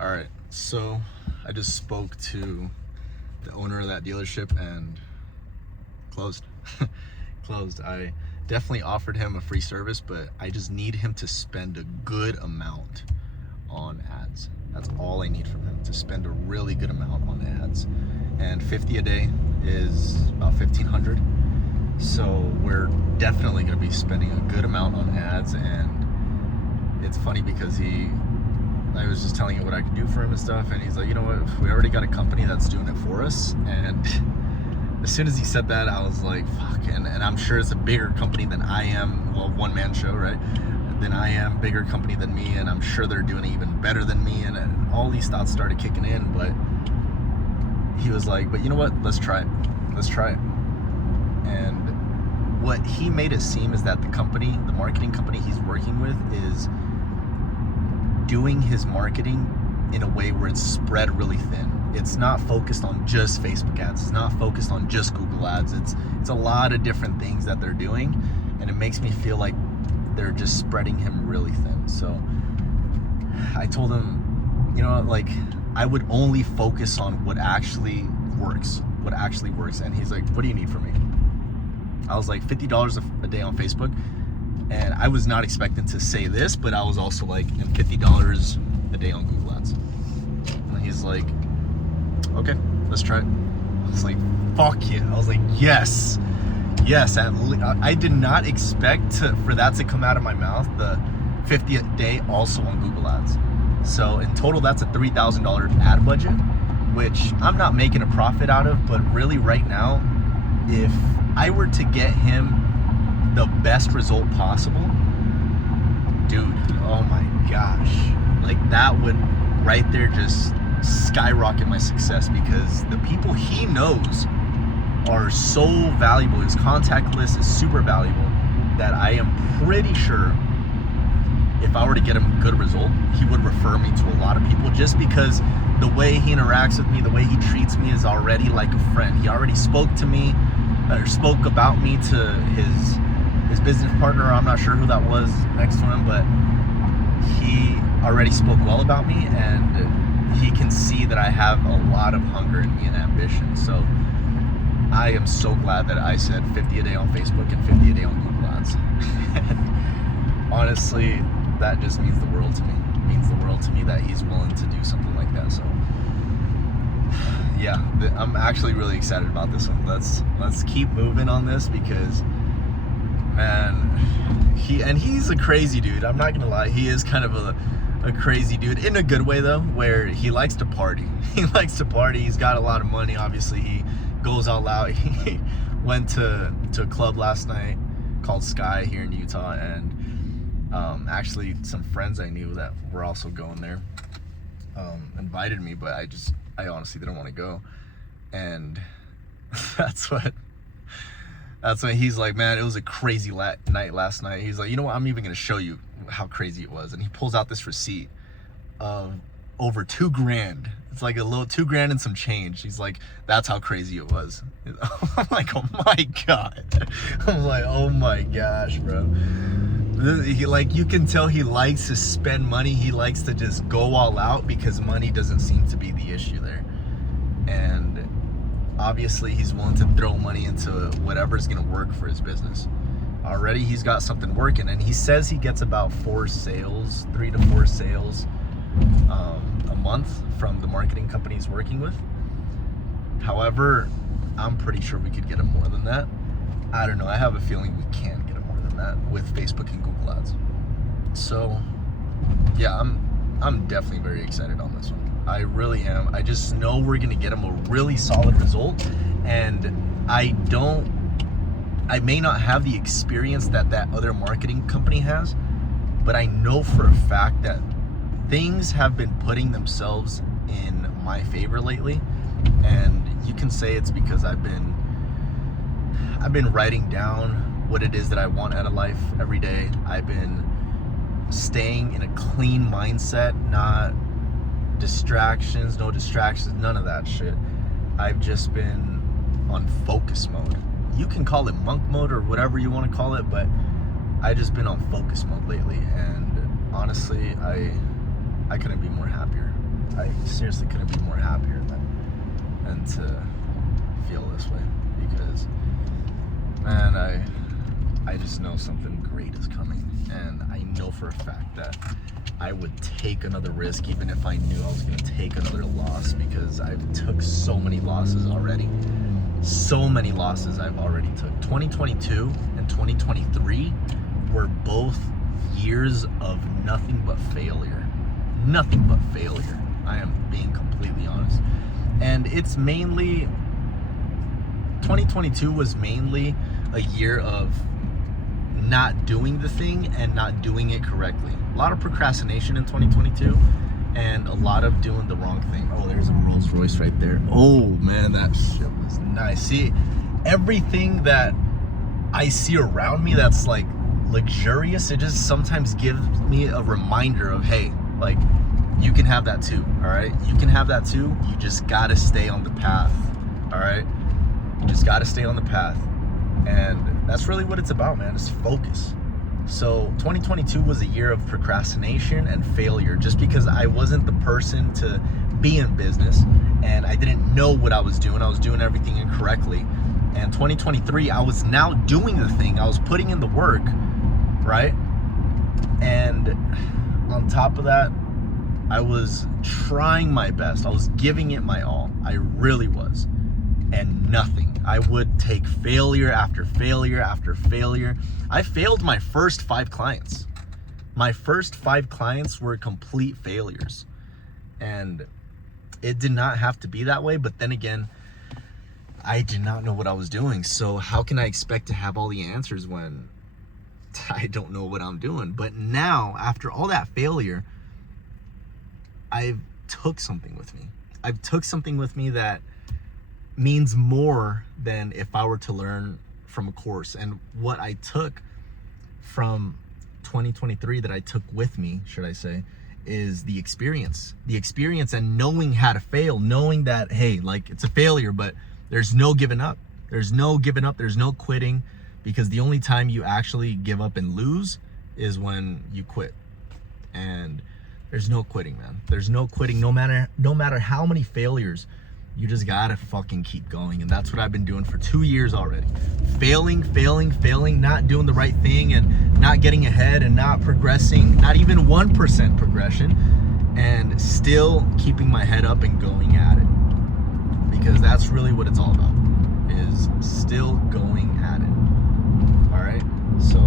All right, so I just spoke to the owner of that dealership and closed. Closed. I definitely offered him a free service, but I just need him to spend a good amount on ads. That's all I need from him, to spend a really good amount on ads. And 50 a day is about 1,500. So we're definitely going to be spending a good amount on ads. And it's funny because I was just telling him what I could do for him and stuff, and he's like, you know what, we already got a company that's doing it for us. And as soon as he said that, I was like, fuck. And I'm sure it's a bigger company than I am. Well, one-man show, right? Than I am, bigger company than me, and I'm sure they're doing it even better than me. And all these thoughts started kicking in, but he was like, but you know what, let's try it. Let's try it. And what he made it seem is that the company, the marketing company he's working with, is doing his marketing in a way where it's spread really thin. It's not focused on just Facebook ads. It's not focused on just Google ads. It's a lot of different things that they're doing, and it makes me feel like they're just spreading him really thin. So I told him, you know, like, I would only focus on what actually works. And he's like, what do you need from me? I was like, $50 a day on Facebook. And I was not expecting to say this, but I was also like, and $50 a day on Google ads. And he's like, okay, let's try it. I was like, fuck yeah. I was like, yes. I did not expect for that to come out of my mouth, the 50 a day also on Google ads. So in total, that's a $3,000 ad budget, which I'm not making a profit out of, but really right now, if I were to get him the best result possible, dude, oh my gosh, like that would right there just skyrocket my success, because the people he knows are so valuable. His contact list is super valuable, that I am pretty sure if I were to get him a good result, he would refer me to a lot of people, just because the way he interacts with me, the way he treats me is already like a friend. He already spoke to me, or spoke about me to his business partner. I'm not sure who that was next to him, but he already spoke well about me, and he can see that I have a lot of hunger in me and ambition. So I am so glad that I said 50 a day on Facebook and 50 a day on Google ads. And honestly, that just means the world to me. It means the world to me that he's willing to do something like that. So yeah, I'm actually really excited about this one. Let's keep moving on this, because man, he's a crazy dude. I'm not gonna lie, he is kind of a crazy dude in a good way though, where he likes to party. He likes to party. He's got a lot of money. Obviously, he goes all out. He went to a club last night called Sky here in Utah, and actually some friends I knew that were also going there invited me, but I honestly didn't want to go. And that's when he's like, man, it was a crazy night last night. He's like, you know what, I'm even gonna show you how crazy it was. And he pulls out this receipt of over $2,000. It's like a little $2,000 and some change. He's like, that's how crazy it was. I'm like, oh my god. I'm like, oh my gosh, bro. He, like, you can tell he likes to spend money. He likes to just go all out, because money doesn't seem to be the issue there. And obviously he's willing to throw money into whatever's gonna work for his business. Already he's got something working, and he says he gets about 3 to 4 sales a month from the marketing company he's working with. However, I'm pretty sure we could get him more than that. I don't know, I have a feeling we can get him more than that with Facebook and Google ads. So yeah, I'm definitely very excited on this one. I really am. I just know we're gonna get him a really solid result, and I may not have the experience that other marketing company has, but I know for a fact that things have been putting themselves in my favor lately. And you can say it's because I've been writing down what it is that I want out of life every day. I've been staying in a clean mindset, not no distractions, none of that shit. I've just been on focus mode. You can call it monk mode or whatever you want to call it, but I just been on focus mode lately, and honestly, I couldn't be more happier. I seriously couldn't be more happier than to feel this way, because, man, I just know something great is coming, and I know for a fact that I would take another risk even if I knew I was going to take another loss, because I've took so many losses already. So many losses I've already took. 2022 and 2023 were both years of nothing but failure. Nothing but failure. I am being completely honest. And it's mainly, 2022 was mainly a year of not doing the thing and not doing it correctly. A lot of procrastination in 2022 and a lot of doing the wrong thing. Oh, there's a Rolls Royce right there. Oh man, that shit was nice. See, everything that I see around me that's like luxurious, it just sometimes gives me a reminder of, hey, like, you can have that too, all right? You can have that too. You just gotta stay on the path, all right? You just gotta stay on the path. And that's really what it's about, man. It's focus. So 2022 was a year of procrastination and failure, just because I wasn't the person to be in business and I didn't know what I was doing. I was doing everything incorrectly. And 2023, I was now doing the thing. I was putting in the work, right? And on top of that, I was trying my best. I was giving it my all. I really was. And nothing. I would take failure after failure after failure. I failed my first 5 clients. My first 5 clients were complete failures. And it did not have to be that way. But then again, I did not know what I was doing. So how can I expect to have all the answers when I don't know what I'm doing? But now, after all that failure, I've took something with me. I've took something with me that means more than if I were to learn from a course. And what I took from 2023 that I took with me, should I say, is the experience and knowing how to fail, knowing that, hey, like, it's a failure, but there's no giving up. There's no giving up. There's no quitting, because the only time you actually give up and lose is when you quit. And there's no quitting, man. There's no quitting. No matter how many failures, you just gotta fucking keep going. And that's what I've been doing for 2 years already. Failing, not doing the right thing, and not getting ahead, and not progressing, not even 1% progression, and still keeping my head up and going at it. Because that's really what it's all about, is still going at it. All right? So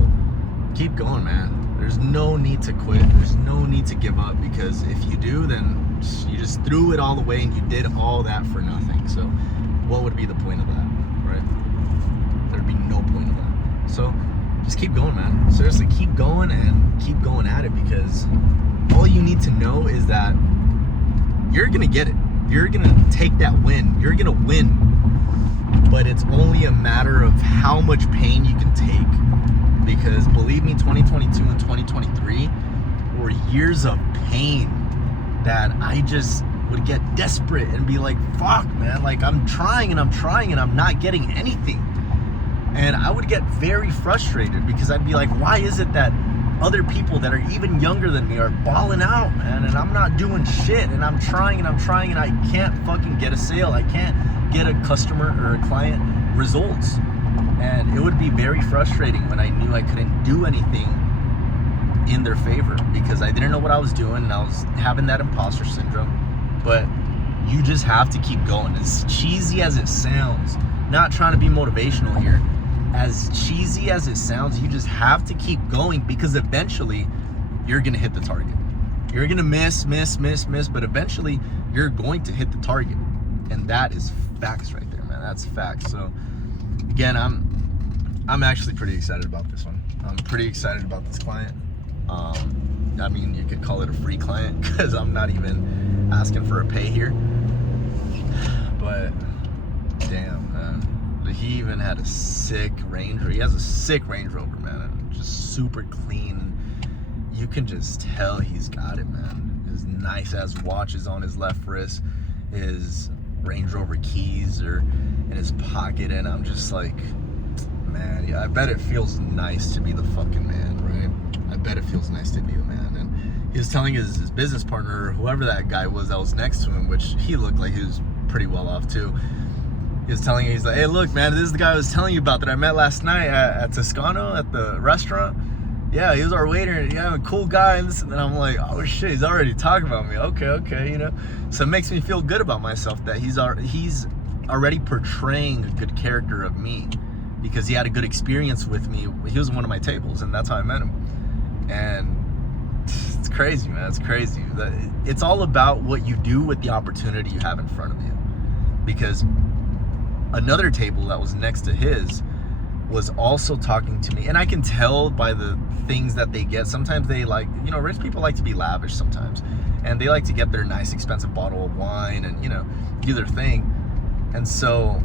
keep going, man. There's no need to quit. There's no need to give up, because if you do, then you just threw it all away and you did all that for nothing. So what would be the point of that, right? There'd be no point of that. So just keep going, man. Seriously, keep going and keep going at it, because all you need to know is that you're gonna get it. You're gonna take that win. You're gonna win. But it's only a matter of how much pain you can take. Because believe me, 2022 and 2023 were years of pain that I just would get desperate and be like, fuck, man, like, I'm trying and I'm not getting anything. And I would get very frustrated, because I'd be like, why is it that other people that are even younger than me are balling out, man, and I'm not doing shit, and I'm trying and I can't fucking get a sale. I can't get a customer or a client results. And it would be very frustrating when I knew I couldn't do anything in their favor, because I didn't know what I was doing, and I was having that imposter syndrome. But you just have to keep going. As cheesy as it sounds, not trying to be motivational here, as cheesy as it sounds, you just have to keep going, because eventually you're gonna hit the target. You're gonna miss, but eventually you're going to hit the target. And that is facts right there, man. That's facts. So again, I'm actually pretty excited about this one. I'm pretty excited about this client. I mean, you could call it a free client, because I'm not even asking for a pay here. But damn, man. He even had a sick Range Rover. He has a sick Range Rover, man. And just super clean. You can just tell he's got it, man. His nice ass watches on his left wrist, his Range Rover keys are in his pocket, and I'm just like, man, yeah, I bet it feels nice to be the fucking man, right? I bet it feels nice to be the man. And he was telling his business partner, or whoever that guy was that was next to him, which he looked like he was pretty well off too. He was telling him, he's like, hey, look, man, this is the guy I was telling you about that I met last night at Toscano at the restaurant. Yeah, he was our waiter. Yeah, cool guy. And I'm like, oh shit, he's already talking about me. Okay, you know. So it makes me feel good about myself that he's already portraying a good character of me, because he had a good experience with me. He was one of my tables, and that's how I met him. And it's crazy, man. It's crazy. It's all about what you do with the opportunity you have in front of you. Because another table that was next to his was also talking to me, and I can tell by the things that they get. Sometimes they like, you know, rich people like to be lavish sometimes, and they like to get their nice expensive bottle of wine and, you know, do their thing. And so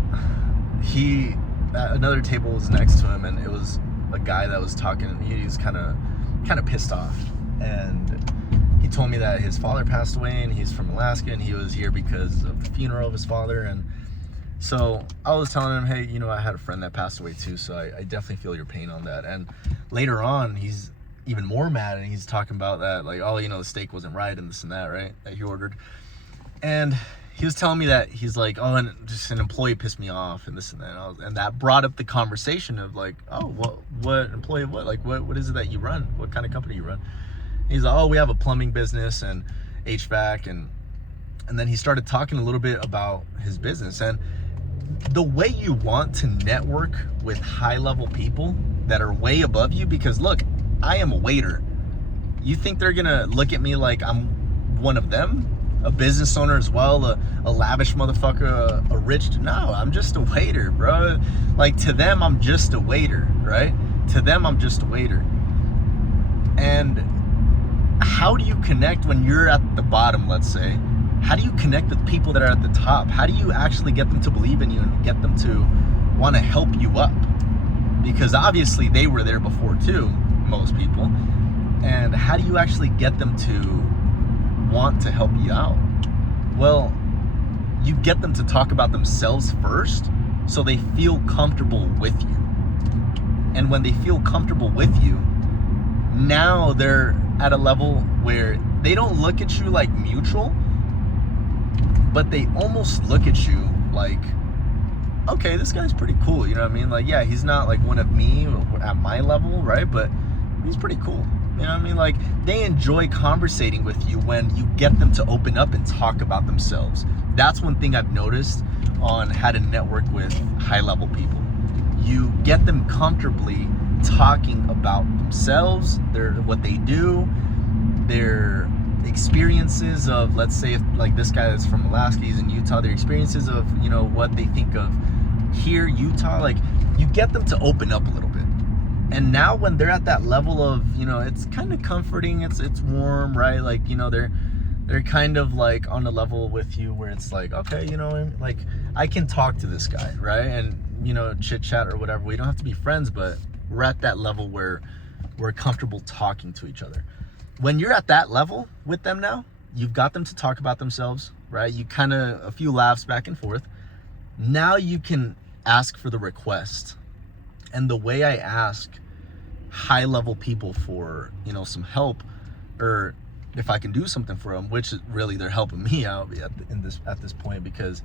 another table was next to him, and it was a guy that was talking, and he was kind of pissed off. And he told me that his father passed away, and he's from Alaska, and he was here because of the funeral of his father. And so I was telling him, hey, you know, I had a friend that passed away too, so I definitely feel your pain on that. And later on, he's even more mad, and he's talking about that, like, oh, you know, the steak wasn't right and this and that, right, that he ordered. And he was telling me that he's like, oh, and just an employee pissed me off and this and that. And that brought up the conversation of like, oh, what employee, what, like, what is it that you run? What kind of company you run? And he's like, oh, we have a plumbing business and HVAC. And then he started talking a little bit about his business. And the way you want to network with high-level people that are way above you, because look, I am a waiter. You think they're gonna look at me like I'm one of them, a business owner as well, a lavish motherfucker, a rich? No, I'm just a waiter, bro. Like, to them, I'm just a waiter, right? To them, I'm just a waiter. And how do you connect when you're at the bottom, let's say? How do you connect with people that are at the top? How do you actually get them to believe in you and get them to want to help you up? Because obviously they were there before too, most people. And how do you actually get them to want to help you out? Well, you get them to talk about themselves first, so they feel comfortable with you. And when they feel comfortable with you, now they're at a level where they don't look at you like mutual, but they almost look at you like, okay, this guy's pretty cool, you know what I mean? Like, yeah, he's not like one of me at my level, right? But he's pretty cool, you know what I mean? Like, they enjoy conversating with you when you get them to open up and talk about themselves. That's one thing I've noticed on how to network with high-level people. You get them comfortably talking about themselves, what they do, their experiences of, let's say, if like this guy that's from Alaska, he's in Utah, their experiences of, you know, what they think of here, Utah. Like, you get them to open up a little bit. And now when they're at that level of, you know, it's kind of comforting, it's warm, right? Like, you know, they're kind of like on a level with you where it's like, okay, you know, like, I can talk to this guy, right? And, you know, chit chat or whatever. We don't have to be friends, but we're at that level where we're comfortable talking to each other. When you're at that level with them now, you've got them to talk about themselves, right? You kind of, a few laughs back and forth. Now you can ask for the request. And the way I ask high-level people for, you know, some help, or if I can do something for them, which is really they're helping me out at this point, because,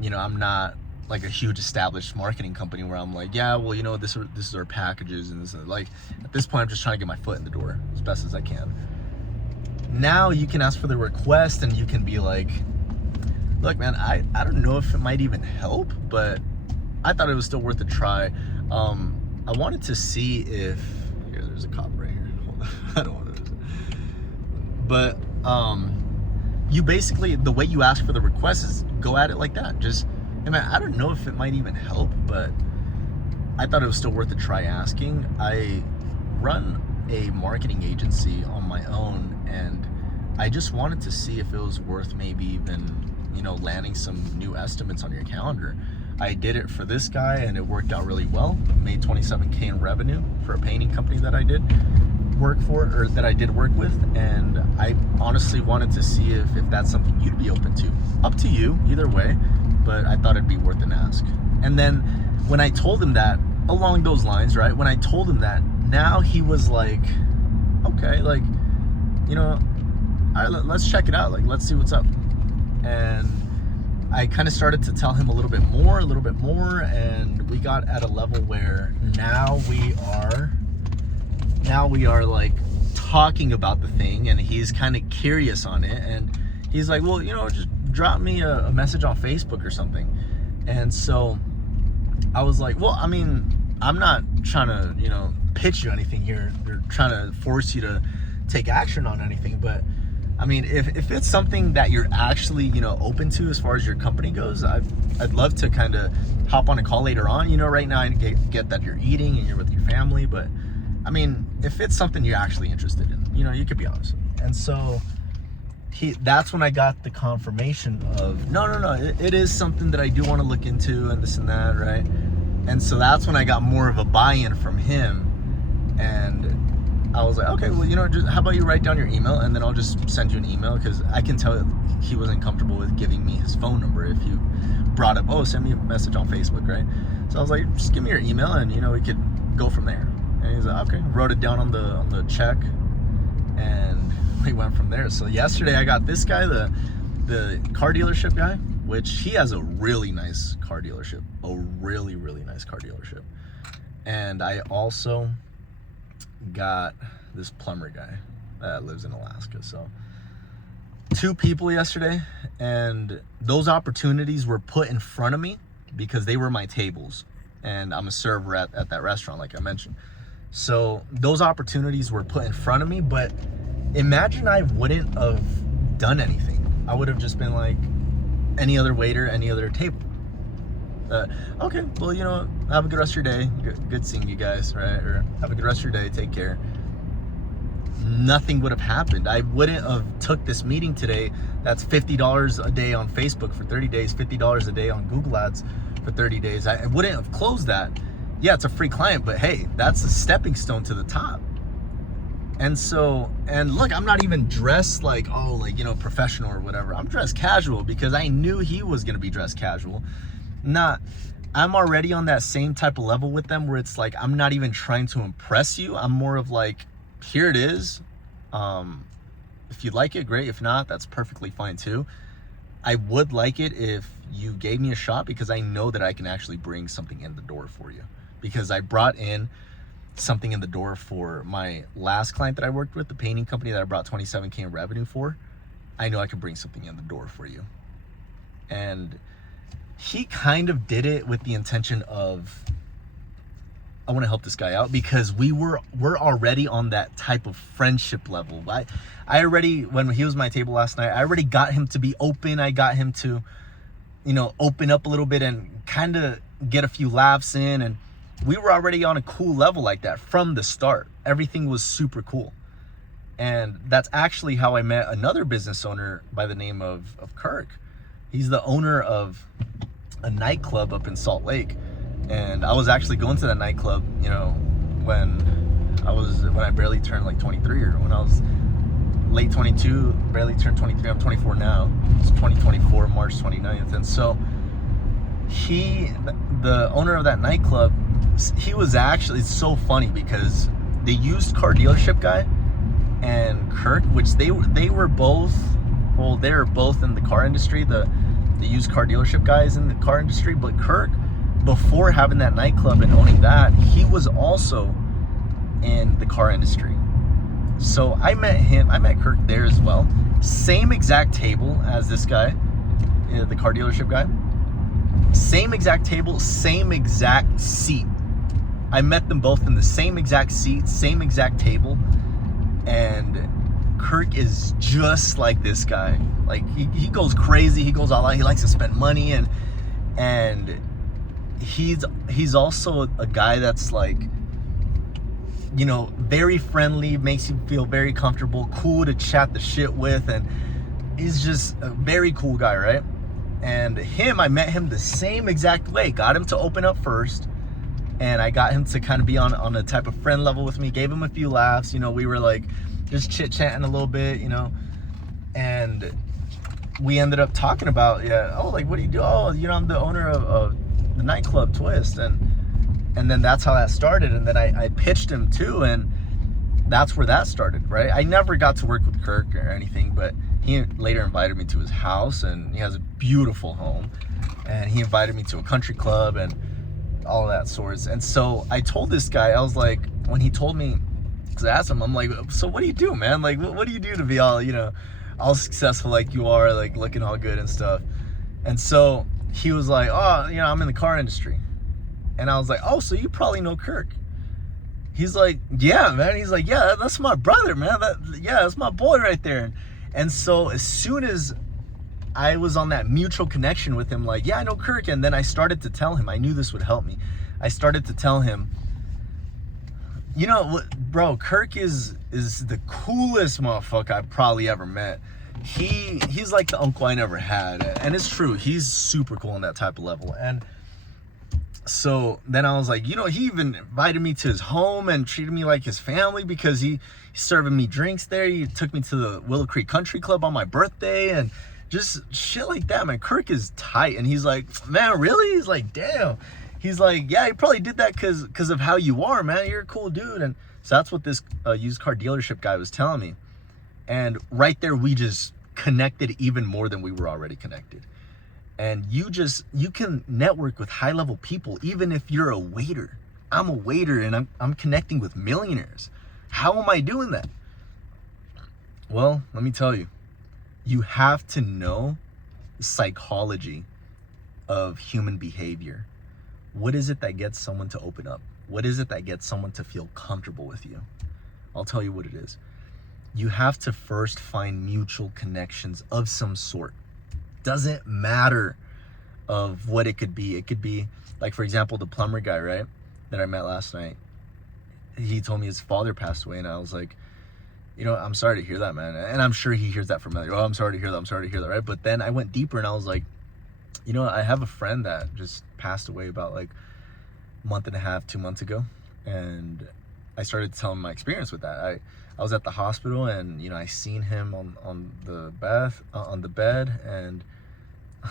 you know, I'm not like a huge established marketing company where I'm like, yeah, well, you know, this is our packages, and this is like, at this point I'm just trying to get my foot in the door as best as I can. Now you can ask for the request, and you can be like, look, man, I don't know if it might even help, but I thought it was still worth a try. I wanted to see if, here, there's a cop right here. Hold on. I don't want to, but you basically, the way you ask for the request is go at it like that. Just, hey man, I don't know if it might even help, but I thought it was still worth a try asking. I run a marketing agency on my own, and I just wanted to see if it was worth maybe even, you know, landing some new estimates on your calendar. I did it for this guy, and it worked out really well. Made $27K in revenue for a painting company that I did work for, or that I did work with. And I honestly wanted to see if that's something you'd be open to. Up to you, either way, but I thought it'd be worth an ask. And then when I told him that, along those lines, right? When I told him that, now he was like, okay, like, all right, let's check it out. Like, let's see what's up. And I kind of started to tell him a little bit more, and we got at a level where now we are like talking about the thing, and he's kind of curious on it, and he's like, well, just drop me a message on Facebook or something. And so I was like, well, I mean, I'm not trying to, pitch you anything here, or trying to force you to take action on anything, but I mean, if it's something that you're actually, open to as far as your company goes, I'd love to kind of hop on a call later on. Right now I get that you're eating and you're with your family, but I mean, if it's something you're actually interested in, you could be honest. And so that's when I got the confirmation of, no, it is something that I do want to look into and this and that, right? And so that's when I got more of a buy-in from him. And I was like, okay, well, just, how about you write down your email, and then I'll just send you an email, because I can tell he wasn't comfortable with giving me his phone number if you brought up, oh, send me a message on Facebook, right? So I was like, just give me your email, and we could go from there. And he's like, okay. Wrote it down on the check, and we went from there. So yesterday I got this guy, the car dealership guy, which he has a really nice car dealership, a really, really nice car dealership. And I also got this plumber guy that lives in Alaska. So 2 people yesterday, and those opportunities were put in front of me because they were my tables, and I'm a server at that restaurant, like I mentioned. So those opportunities were put in front of me, but imagine I wouldn't have done anything. I would have just been like any other waiter, any other table. Okay, well, have a good rest of your day. Good seeing you guys, right? Or have a good rest of your day. Take care. Nothing would have happened. I wouldn't have took this meeting today. That's $50 a day on Facebook for 30 days, $50 a day on Google Ads for 30 days. I wouldn't have closed that. Yeah, it's a free client, but hey, that's a stepping stone to the top. And so, and look, I'm not even dressed like, professional or whatever. I'm dressed casual because I knew he was going to be dressed casual. I'm already on that same type of level with them where it's like, I'm not even trying to impress you. I'm more of like, here it is. If you like it, great. If not, that's perfectly fine too. I would like it if you gave me a shot, because I know that I can actually bring something in the door for you, because I brought in something in the door for my last client that I worked with, the painting company that I brought $27K in revenue for. I know I can bring something in the door for you. And he kind of did it with the intention of, I want to help this guy out, because we're already on that type of friendship level. I already, when he was my table last night, I already got him to be open. I got him to, open up a little bit and kind of get a few laughs in. And we were already on a cool level like that from the start. Everything was super cool. And that's actually how I met another business owner by the name of Kirk. He's the owner of a nightclub up in Salt Lake. And I was actually going to that nightclub, when I barely turned like 23, or when I was late 22, barely turned 23. I'm 24 now. It's 2024, March 29th. And so the owner of that nightclub, he was actually, it's so funny because the used car dealership guy and Kirk, which they were both in the car industry. The used car dealership guys in the car industry, but Kirk, before having that nightclub and owning that, he was also in the car industry. So I met Kirk there as well. Same exact table as this guy, the car dealership guy. Same exact table, same exact seat. I met them both in the same exact seat, same exact table. And Kirk is just like this guy. Like he goes crazy, he goes all out, he likes to spend money, and he's also a guy that's like, very friendly, makes you feel very comfortable, cool to chat the shit with, and he's just a very cool guy, right? And I met him the same exact way. Got him to open up first, and I got him to kind of be on a type of friend level with me, gave him a few laughs, we were like just chit-chatting a little bit, and we ended up talking about, what do you do? Oh, I'm the owner of the nightclub Twist, and then that's how that started. And then I pitched him too, and that's where that started, right? I never got to work with Kirk or anything, but he later invited me to his house, and he has a beautiful home, and he invited me to a country club and all of that sorts. And so I told this guy, I was like, when he told me, because I asked him, I'm like, so what do you do, man? Like, what do you do to be all, all successful like you are, like looking all good and stuff? And so he was like, oh, I'm in the car industry. And I was like, oh, so you probably know Kirk. He's like, yeah, man. He's like, yeah, that's my brother, man. That's my boy right there. And so as soon as I was on that mutual connection with him, like, yeah, I know Kirk. And then I started to tell him, I knew this would help me. I started to tell him, bro, Kirk is the coolest motherfucker I've probably ever met. He's like the uncle I never had. And it's true. He's super cool on that type of level. And so then I was like, he even invited me to his home and treated me like his family, because he's serving me drinks there. He took me to the Willow Creek Country Club on my birthday and just shit like that, man. Kirk is tight. And he's like, man, really? He's like, damn. He's like, yeah, he probably did that because of how you are, man. You're a cool dude. And so that's what this used car dealership guy was telling me. And right there, we just connected even more than we were already connected. And you can network with high level people, even if you're a waiter. I'm a waiter, and I'm connecting with millionaires. How am I doing that? Well, let me tell you, you have to know the psychology of human behavior. What is it that gets someone to open up? What is it that gets someone to feel comfortable with you? I'll tell you what it is. You have to first find mutual connections of some sort. Doesn't matter of what it could be. It could be, like, for example, the plumber guy, right, that I met last night. He told me his father passed away, and I was like, I'm sorry to hear that, man. And I'm sure he hears that from other. Oh, I'm sorry to hear that, right? But then I went deeper, and I was like, I have a friend that just passed away about like a month and a half, 2 months ago, and I started to tell him my experience with that. I was at the hospital, and I seen him on the bed, and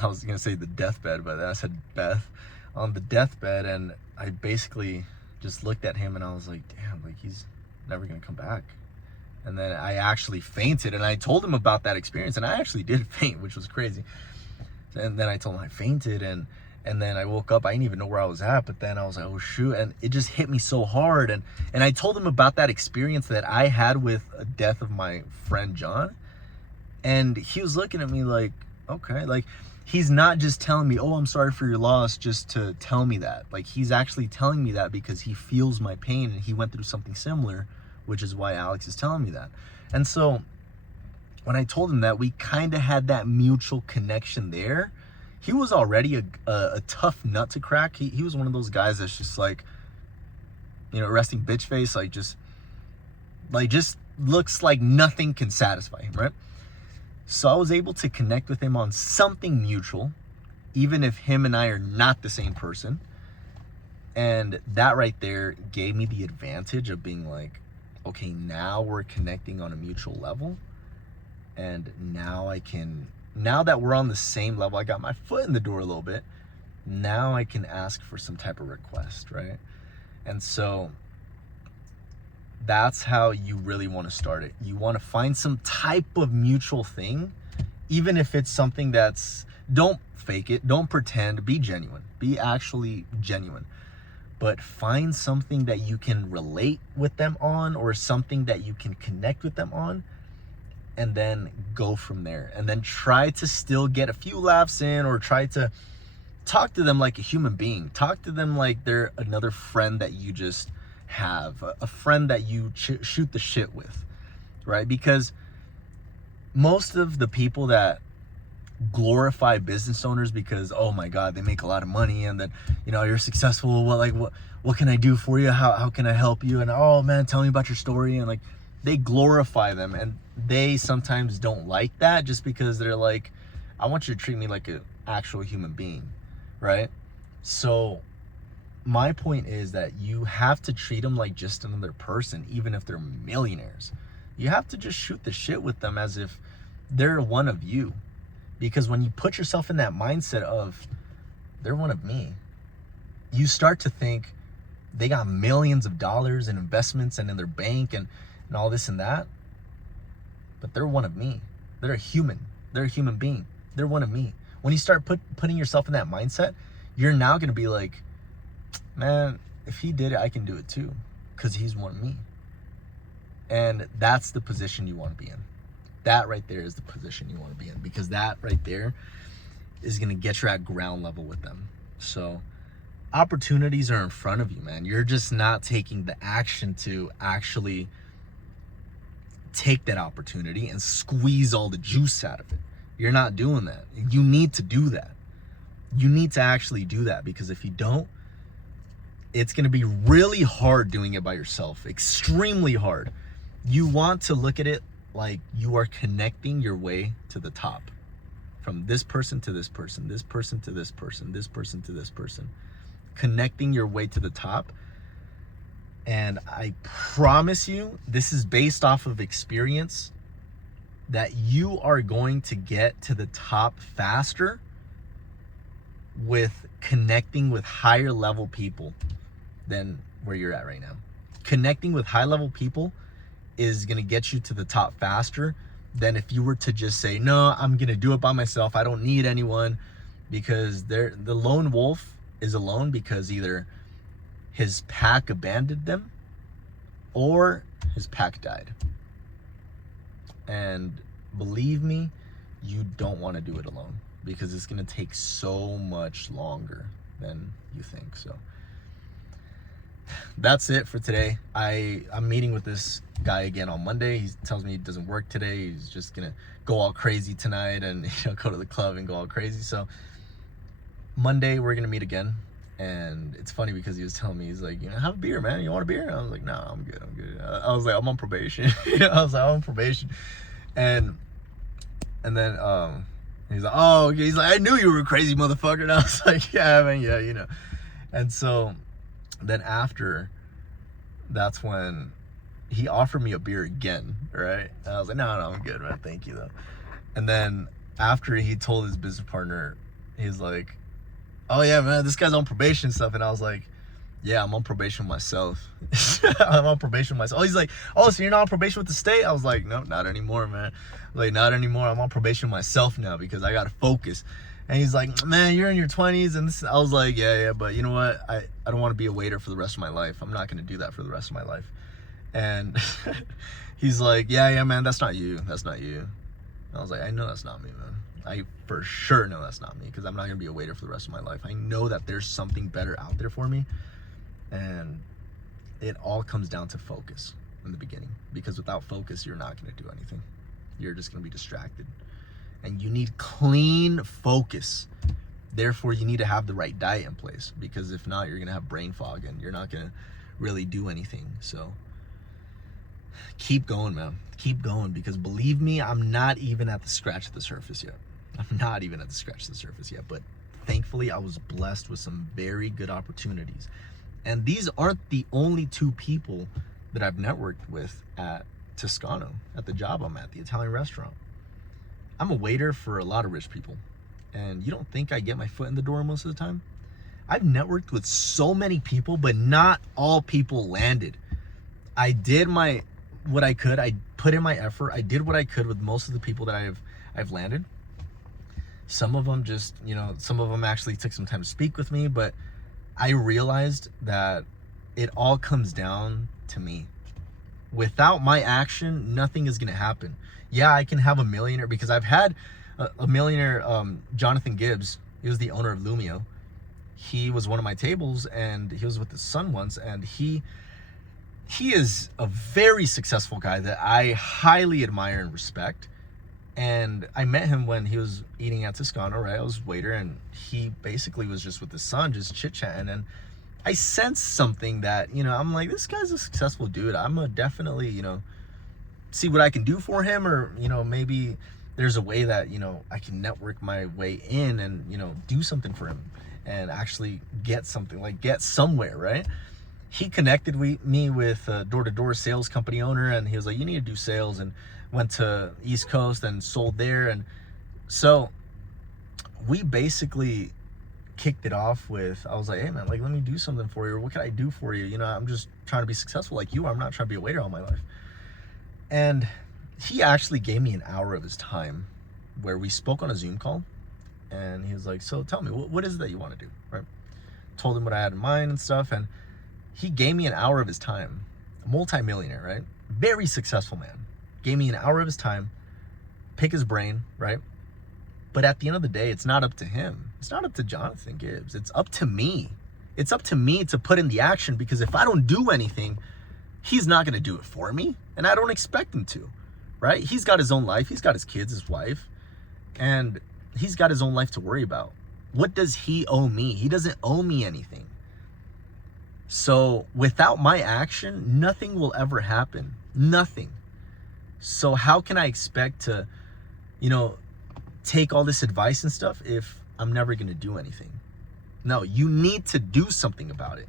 I was gonna say the deathbed, but then I said Beth, on the deathbed, and I basically just looked at him, and I was like, damn, like, he's never gonna come back. And then I actually fainted, and I told him about that experience, and I actually did faint, which was crazy. And then I told him I fainted, and then I woke up. I didn't even know where I was at, but then I was like, oh shoot, and it just hit me so hard. And I told him about that experience that I had with a death of my friend John, and he was looking at me like, okay, like, he's not just telling me, oh, I'm sorry for your loss, just to tell me that. Like, he's actually telling me that because he feels my pain, and he went through something similar, which is why Alex is telling me that. And so when I told him that, we kind of had that mutual connection there. He was already a tough nut to crack. He was one of those guys that's just like, resting bitch face, like just looks like nothing can satisfy him, right? So I was able to connect with him on something mutual, even if him and I are not the same person. And that right there gave me the advantage of being like, okay, now we're connecting on a mutual level. And now that we're on the same level, I got my foot in the door a little bit. Now I can ask for some type of request, right? And so that's how you really want to start it. You want to find some type of mutual thing, even if it's something don't fake it, don't pretend, be genuine, be actually genuine. But find something that you can relate with them on, or something that you can connect with them on, and then go from there. And then try to still get a few laughs in, or try to talk to them like a human being. Talk to them like they're another friend that you just have, a friend that you shoot the shit with, right? Because most of the people that glorify business owners because, oh my God, they make a lot of money, and then, you're successful, what can I do for you? How can I help you? And, oh man, tell me about your story. And like, they glorify them, and they sometimes don't like that, just because they're like, I want you to treat me like an actual human being, right? So my point is that you have to treat them like just another person, even if they're millionaires. You have to just shoot the shit with them as if they're one of you. Because when you put yourself in that mindset of, they're one of me, you start to think they got millions of dollars in investments and in their bank, and and all this and that, but they're one of me. They're a human. They're a human being. They're one of me. When you start putting yourself in that mindset, you're now going to be like, man, if he did it, I can do it too, because he's one of me. And that's the position you want to be in. That right there is the position you want to be in, because that right there is going to get you at ground level with them. So opportunities are in front of you, man. You're just not taking the action to actually take that opportunity and squeeze all the juice out of it. You're not doing that. You need to do that. You need to actually do that, because if you don't, it's going to be really hard doing it by yourself. Extremely hard. You want to look at it like you are connecting your way to the top. From this person to this person, this person to this person, this person to this person. Connecting your way to the top. And I promise you, this is based off of experience, that you are going to get to the top faster with connecting with higher level people than where you're at right now. Connecting with high level people is going to get you to the top faster than if you were to just say, no, I'm going to do it by myself. I don't need anyone, because the lone wolf is alone because either his pack abandoned them or his pack died. And believe me, you don't want to do it alone, because it's going to take so much longer than you think. So that's it for today. I'm meeting with this guy again on Monday. He tells me he doesn't work today. He's just gonna go all crazy tonight and go to the club and go all crazy. So Monday we're gonna meet again. And it's funny because he was telling me, he's like, have a beer, man. You want a beer? I was like, no, I'm good. I was like, I'm on probation. I was like, I'm on probation. And then he's like, oh, okay. He's like, I knew you were a crazy motherfucker. And I was like, yeah, man, yeah, And so then after, that's when he offered me a beer again, right? And I was like, no, I'm good, man. Thank you, though. And then after he told his business partner, he's like, oh, yeah, man, this guy's on probation and stuff. And I was like, yeah, I'm on probation myself. I'm on probation myself. Oh, he's like, oh, so you're not on probation with the state? I was like, no, not anymore, man. Like, not anymore. I'm on probation myself now, because I got to focus. And he's like, man, you're in your 20s. And I was like, yeah, but you know what? I don't want to be a waiter for the rest of my life. I'm not going to do that for the rest of my life. And he's like, yeah, man, that's not you. That's not you. And I was like, I know that's not me, man. I for sure know that's not me, because I'm not going to be a waiter for the rest of my life. I know that there's something better out there for me. And it all comes down to focus in the beginning, because without focus, you're not going to do anything. You're just going to be distracted. And you need clean focus. Therefore, you need to have the right diet in place, because if not, you're going to have brain fog and you're not going to really do anything. So keep going, man. Keep going, because believe me, I'm not even at the scratch of the surface yet. I'm not even at the scratch of the surface yet. But thankfully, I was blessed with some very good opportunities. And these aren't the only two people that I've networked with at Toscano, at the job I'm at, the Italian restaurant. I'm a waiter for a lot of rich people. And you don't think I get my foot in the door most of the time? I've networked with so many people, but not all people landed. I did what I could. I put in my effort. I did what I could with most of the people that I've landed. Some of them just, some of them actually took some time to speak with me, but I realized that it all comes down to me. Without my action, nothing is going to happen. Yeah, I can have a millionaire, because I've had a millionaire, Jonathan Gibbs. He was the owner of Lumio. He was one of my tables, and he was with his son once, and he is a very successful guy that I highly admire and respect. And I met him when he was eating at Toscano, right? I was a waiter, and he basically was just with his son, just chit-chatting. And I sensed something that, I'm like, this guy's a successful dude. I'm gonna definitely, see what I can do for him, or, maybe there's a way that, I can network my way in and, do something for him and actually get something, like get somewhere, right? He connected me with a door-to-door sales company owner, and he was like, you need to do sales, and went to East Coast and sold there. And so we basically kicked it off with, I was like, hey man, like, let me do something for you, or what can I do for you? I'm just trying to be successful like you are. I'm not trying to be a waiter all my life. And he actually gave me an hour of his time where we spoke on a Zoom call. And he was like, so tell me, what is it that you want to do, right? Told him what I had in mind and stuff. And he gave me an hour of his time. A multi-millionaire, right? Very successful man. Gave me an hour of his time, pick his brain, right? But at the end of the day, it's not up to him. It's not up to Jonathan Gibbs. It's up to me. It's up to me to put in the action, because if I don't do anything, he's not going to do it for me. And I don't expect him to, right? He's got his own life. He's got his kids, his wife, and he's got his own life to worry about. What does he owe me? He doesn't owe me anything. So without my action, nothing will ever happen. Nothing. So how can I expect to, take all this advice and stuff if I'm never going to do anything? No, you need to do something about it.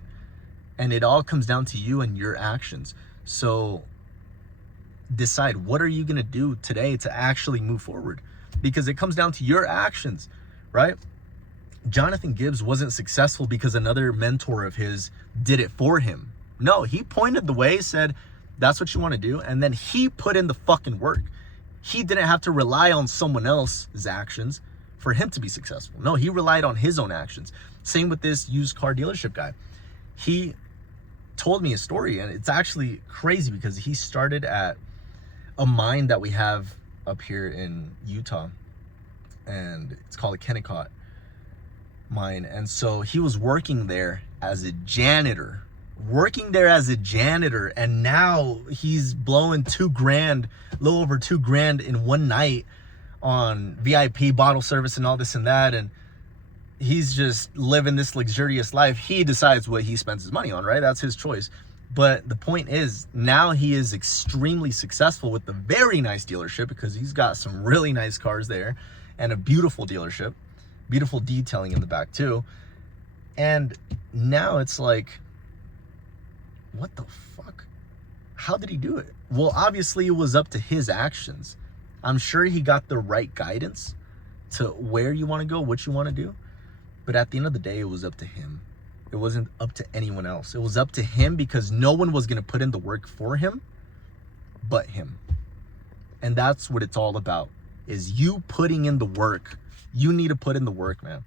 And it all comes down to you and your actions. So decide, what are you going to do today to actually move forward? Because it comes down to your actions, right? Jonathan Gibbs wasn't successful because another mentor of his did it for him. No, he pointed the way, said, that's what you want to do. And then he put in the fucking work. He didn't have to rely on someone else's actions for him to be successful. No, he relied on his own actions. Same with this used car dealership guy. He told me a story, and it's actually crazy because he started at a mine that we have up here in Utah, and it's called a Kennecott mine. And so he was working there as a janitor, and now he's blowing $2,000, a little over $2,000 in one night on VIP bottle service and all this and that. And he's just living this luxurious life. He decides what he spends his money on, right? That's his choice. But the point is, now he is extremely successful with a very nice dealership, because he's got some really nice cars there and a beautiful dealership, beautiful detailing in the back too. And now it's like, what the fuck? How did he do it? Well, obviously it was up to his actions. I'm sure he got the right guidance to where you want to go, what you want to do. But at the end of the day, it was up to him. It wasn't up to anyone else. It was up to him, because no one was going to put in the work for him but him. And that's what it's all about, is you putting in the work. You need to put in the work, man.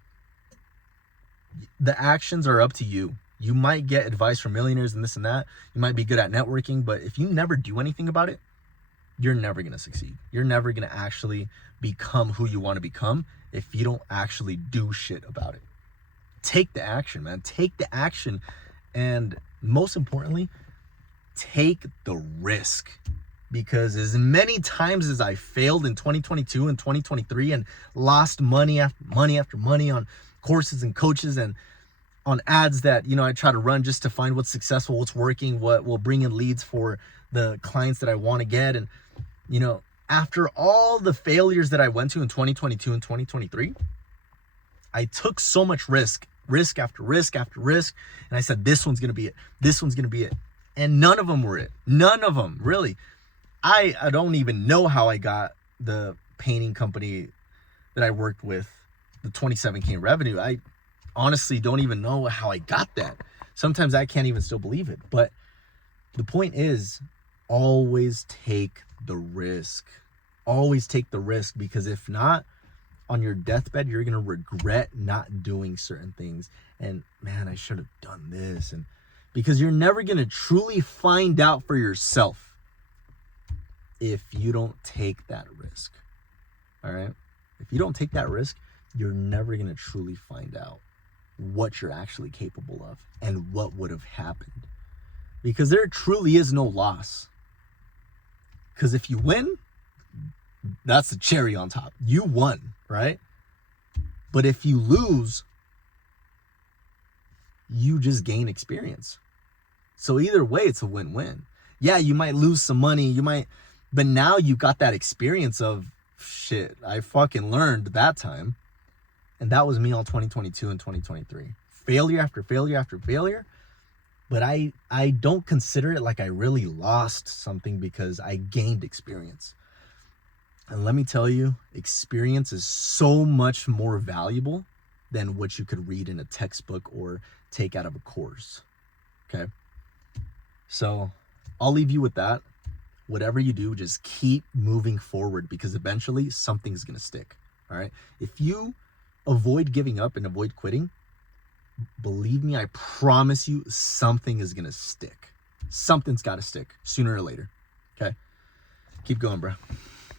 The actions are up to you. You might get advice from millionaires and this and that. You might be good at networking, but if you never do anything about it, you're never going to succeed. You're never going to actually become who you want to become if you don't actually do shit about it. Take the action, man. Take the action. And most importantly, take the risk. Because as many times as I failed in 2022 and 2023 and lost money after money after money on courses and coaches and on ads that, I try to run just to find what's successful, what's working, what will bring in leads for the clients that I want to get. And, after all the failures that I went to in 2022 and 2023, I took so much risk after risk after risk. And I said, this one's going to be it. This one's going to be it. And none of them were it. None of them, really. I don't even know how I got the painting company that I worked with, the 27K in revenue. I honestly don't even know how I got that. Sometimes I can't even still believe it. But the point is, always take the risk. Always take the risk, because if not, on your deathbed, you're going to regret not doing certain things. And man, I should have done this. And because you're never going to truly find out for yourself if you don't take that risk. All right? If you don't take that risk, you're never going to truly find out what you're actually capable of and what would have happened. Because there truly is no loss. Because if you win, that's the cherry on top. You won, right? But if you lose, you just gain experience. So either way, it's a win-win. Yeah, you might lose some money, but now you got that experience of, shit, I fucking learned that time. And that was me all 2022 and 2023. Failure after failure after failure. But I don't consider it like I really lost something, because I gained experience. And let me tell you, experience is so much more valuable than what you could read in a textbook or take out of a course. Okay? So I'll leave you with that. whatever you do, just keep moving forward, because eventually something's going to stick. All right. If you avoid giving up and avoid quitting, believe me, I promise you, something is going to stick. Something's got to stick sooner or later. Okay. Keep going, bro.